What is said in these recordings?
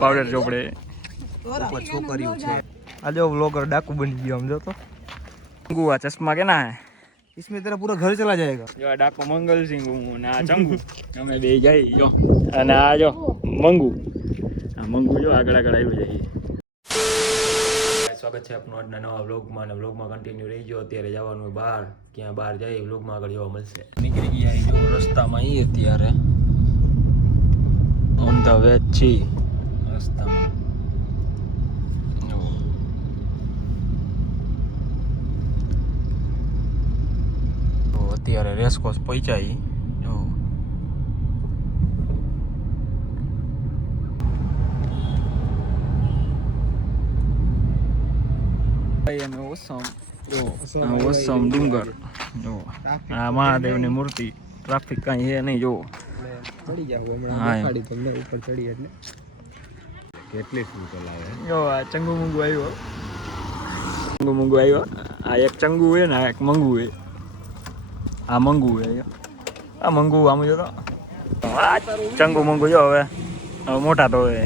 Powder ચોપડે છોકરીઓ છે। आज व्लॉगर डाकू बन गया हम जो तो गुआ चश्मा के ना है इसमें तेरा पूरा घर चला जाएगा। जो डाकू मंगल सिंह ना चंगू हमें बे जाई जो અને આ જો મંગુ આ મંગુ જો આગળ આગળ આવ્યું જાય। સ્વાગત છે આપનું આજના નવા વ્લોગમાં અને વ્લોગમાં કન્ટિન્યુ રહી ગયો। અત્યારે જવાનું બહાર ક્યાં બહાર જઈ વ્લોગમાં આગળ જોવા મળશે। નીકળી ગયા જો રસ્તામાં અહીં અત્યારે ઓન ધ વે છી રસ્તામાં અત્યારે રેસકોર્સ પહોંચાઈ જો અને ઓસમ જો ઓસમ ડુંગર જો આ મહાદેવની મૂર્તિ ટ્રાફિક કાંઈ છે નહીં જો ચડી જાવ હમણાં દેખાડી તમને ઉપર ચડી એટલે કેટલી ફૂટ લાવે જો આ ચંગુ મંગુ આવ્યો ચંગુ મંગુ આવ્યો આ એક ચંગુ હે ને આ એક મંગુ હે આ મંગુ હે આ મંગુ આમ જો તો ચંગુ મંગુ જો હવે મોટા તો હે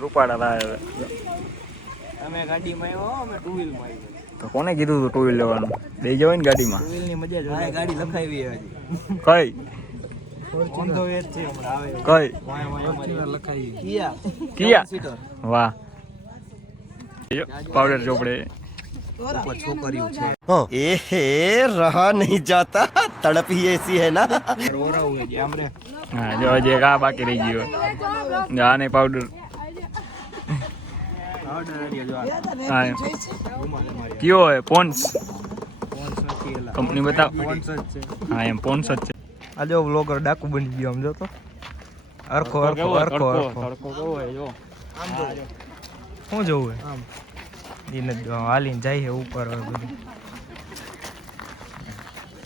રૂપાડા લાવે હવે અમે ગાડીમાં આવ્યો અમે ટુ વ્હીલ માં આવ્યો તો કોને કીધું તું ટુ વ્હીલ લેવાનું દઈ જવાય ને ગાડીમાં ટુ વ્હીલ ની મજા જ આ ગાડી લખાવી હજી કઈ ઓન ધ વે છે હમણાં આવે કઈ ફોર્ચ્યુનર લખાવી કિયા વાહ પાવડર ચોપડે ऊपर छोकरियों છે एहे रहा नहीं जाता तड़प ही ऐसी है ना ઓરા હોય જે આમરે હા જો હજી એક આ બાકી રહી ગયો આ નહીં પાવડર ઓર્ડર આડિયો જો હા કયો હે પોન્સ ફોન્સ નથી એલા કંપની બતાવ ફોન્સ જ છે હા એમ પોન્સ જ છે આ જો વ્લોગર ડાકુ બની ગયો આમ જો તો અરખો અરખો અરખો અરખો કેવો હે જો આમ જો શું જોવું હે આમ એને હાલીને જાય છે ઉપર બધું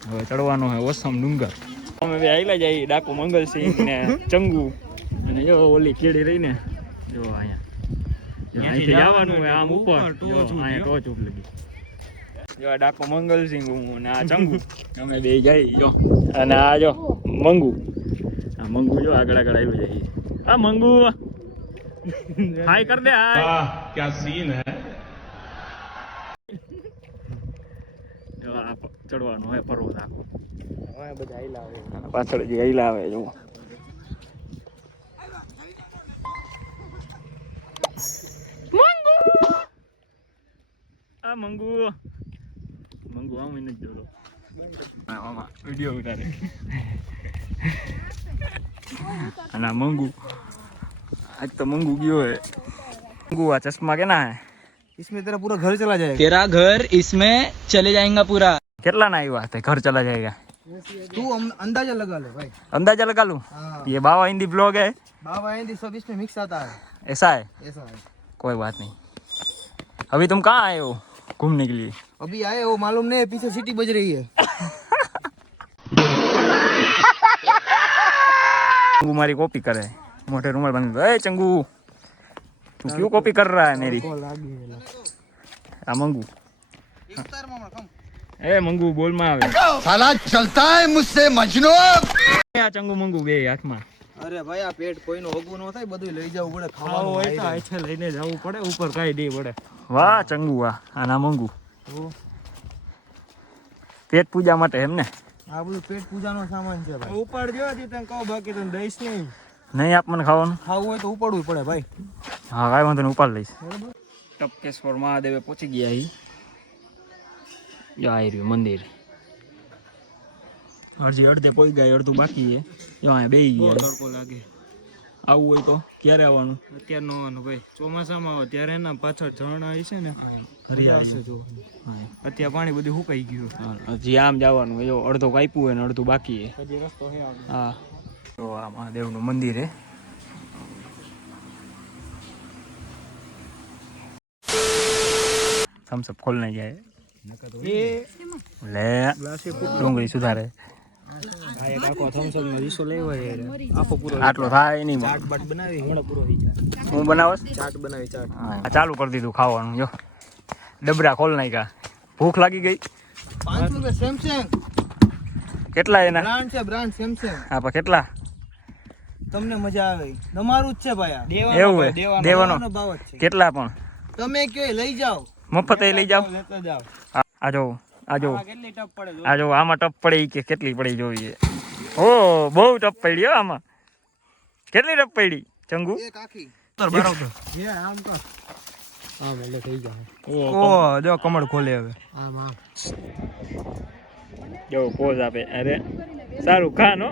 હવે ચડવાનો છે ઓસમ ડુંગર અમે બે આયલા જઈએ ડાકુ મંગલસિંહ ને ચંગુ અને જો ઓલી કેડી રહીને જો અહીંયા અહીંથી જવાનું હોય આમ ઉપર અહીંયા ટોચ ઉપર લગી જો આ ડાકુ મંગલસિંહ ને આ ચંગુ અમે બે જઈએ જો અને આ જો મંગુ આ મંગુ જો આગળ આગળ આવ્યું જાય આ મંગુ હાય કર દે હાય क्या सीन है ચડવાનું હોય પર્વત આખો હવે બધા આઈલા આવે પાછળ જે આઈલા આવે જો મંગુ આ મંગુ મંગુ આમ નથી જોતો આમાં વિડિયો ઉતારે અને મંગુ આજ તો મંગુ ગયો હે મંગુ આ ચશ્મા કે ના હે इसमें तेरा पूरा घर चला जाएगा। तेरा घर इसमें चले जाएगा पूरा। कितना ना हुआ थे घर चला जाएगा तू अंदाजा लगा ले भाई। अंदाजा लगा लूं ये बाबा हिंदी ब्लॉग है बाबा हिंदी सब इसमें मिक्स आता है ऐसा है ऐसा है कोई बात नहीं अभी तुम कहाँ आए हो घूमने के लिए अभी आए हो मालूम नहीं पीछे सिटी बज रही है चंगू मारी कॉपी करे मोटे रूमाल बंद चंगू तू क्यों कॉपी कर रहा है मेरी मंगू ए मंगू बोल में आवे साला चलता है मुझसे मजनू आ चंगू मंगू बे हाथ में अरे भाई आ पेट कोई नो होगू नो થાય બધું લઈ જાવું પડે ખાવાનું હોય તો આછે લઈને જાવું પડે ઉપર કાઈ દે પડે વાહ ચંગુ વાહ આના મંગુ પેટ પૂજા માટે એમ ને આ બધું પેટ પૂજાનો સામાન છે ભાઈ ઉપાડ જો હતી તને કહો બાકી તને દઈશ નહીં નહીં આપ મને ખાવાનું ખાવું હોય તો ઉપાડવું પડે ભાઈ હા કાંઈ વાંધો નહીં ઉપાડ લઈશ ટપકેશ્વર મહાદેવે પહોંચી ગયા અહીં જો આવી રહ્યું મંદિર હજી અડધે પહોંચી ગયા અડધું બાકી છે જો અહીંયા બેસી ગયા તડકો લાગે આવવું હોય તો ક્યારે આવવાનું અત્યારે નો આવવાનું ભાઈ ચોમાસામાં આવે ત્યારે એના પાછળ ઝરણા છે ને હરિયાળી જો અત્યારે પાણી બધું સુકાઈ ગયું હજી આમ જવાનું જો અડધું કાપ્યું હોય ને અડધું બાકી છે હજી રસ્તો હે હા તો આ મહાદેવનું મંદિર હે થમ્સઅપ ખોલ નહીં જાય લે ડુંગળી સુધારે આટલો થાય નહીં હું બનાવસ ચાટ બનાવી ચાટ ચાલુ કરી દીધું ખાવાનું જો ડબરા ખોલ નાખ્યા ભૂખ લાગી ગઈ 5 રૂપિયા સેમસંગ કેટલા એના બ્રાન્ડ છે બ્રાન્ડ સેમસંગ હા પણ કેટલા તમને મજા આવે તમારું જ છે ભાઈ આ એવું હે દેવાનો ભાવ જ છે કેટલા પણ તમે કે લઈ જાઓ મફત લઈ જાઓ લેતા જાઓ આ જો આ જો કેટલી ટપ પડે આ જો આમાં ટપ પડી કે કેટલી પડી જોઈએ ઓ બહુ ટપ પડી હો આમાં કેટલી ટપ પડી ચંગુ એક આખી બરાબર જે આમ તો આમ એટલે થઈ જાય ઓ જો કમળ ખોલે હવે આમ જો પોઝ આપે અરે સારું ખાન હો